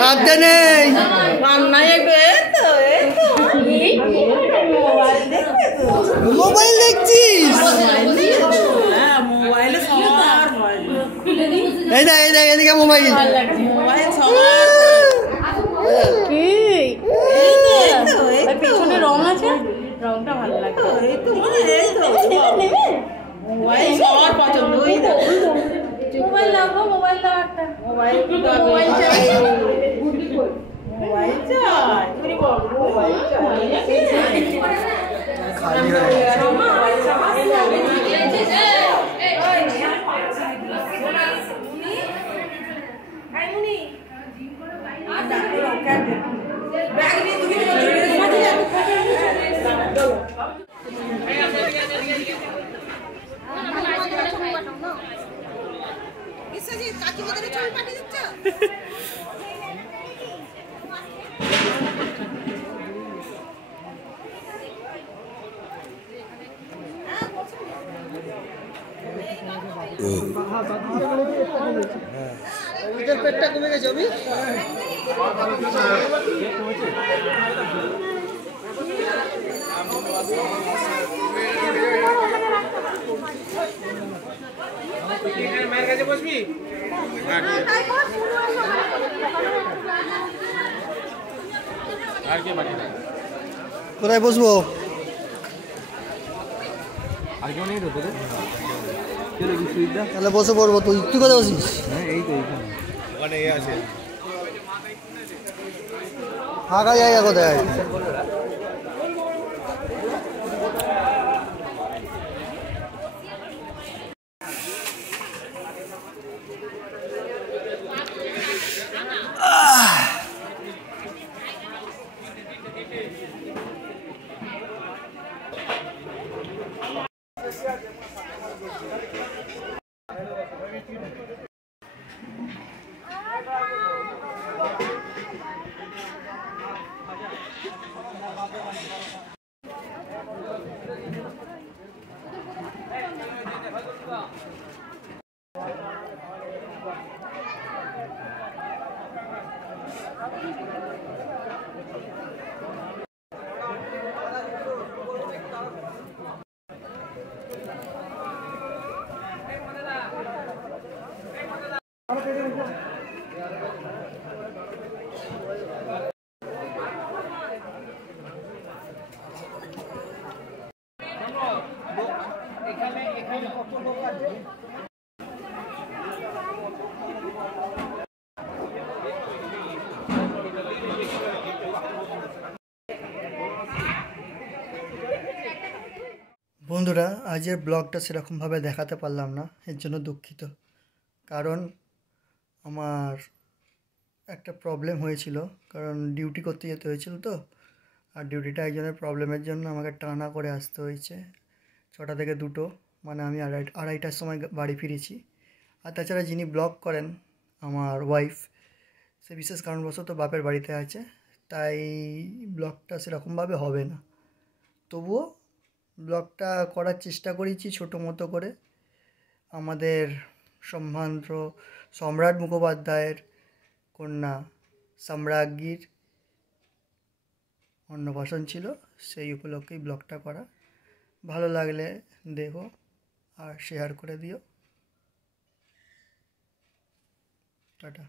কাঁদতে নেই মোবাইল দেখছিস এই না এদিকে মোবাইল পেছনে রং আছে রংটা ভালো লাগে মোবাইল সবার পছন্দ মোবাইল লাগো মোবাইল দাও একটা মোবাইল চাই মোবাইল চাই খালি হয়ে পেটটা কমে গেছে অভি মায়ের কাছে বসবি আর কে বাড়ি কোথায় বসবো আর কেউ নেই তো তোদের তাহলে বসে পড়বো তুই তুই কোথায় বসিস এই তো ওখানে এ আছে ফাঁকা জায়গা কোথায় বন্ধুরা আজের ব্লগটা সেরকমভাবে দেখাতে পারলাম না, এর জন্য দুঃখিত। কারণ আমার একটা প্রবলেম হয়েছিল, কারণ ডিউটি করতে যেতে হয়েছিল তো, আর ডিউটিটা একজনের প্রবলেমের জন্য আমাকে টানা করে আসতে হয়েছে 6টা থেকে 2টো, মানে আমি আড়াইটার সময় বাড়ি ফিরেছি। আর তাছাড়া যিনি ব্লগ করেন আমার ওয়াইফ, সে বিশেষ কারণবশত বাপের বাড়িতে আছে, তাই ব্লগটা সেরকমভাবে হবে না। তবুও ব্লগটা করার চেষ্টা করেছি ছোটো মতো করে। আমাদের সম্ভ্রান্ত সম্রাট মুখোপাধ্যায়ের কন্যা সম্রাজ্ঞীর অন্নপ্রাশন ছিল, সেই উপলক্ষেই ব্লগটা করা। ভালো লাগলে দেখো আর শেয়ার করে দিও। টাটা।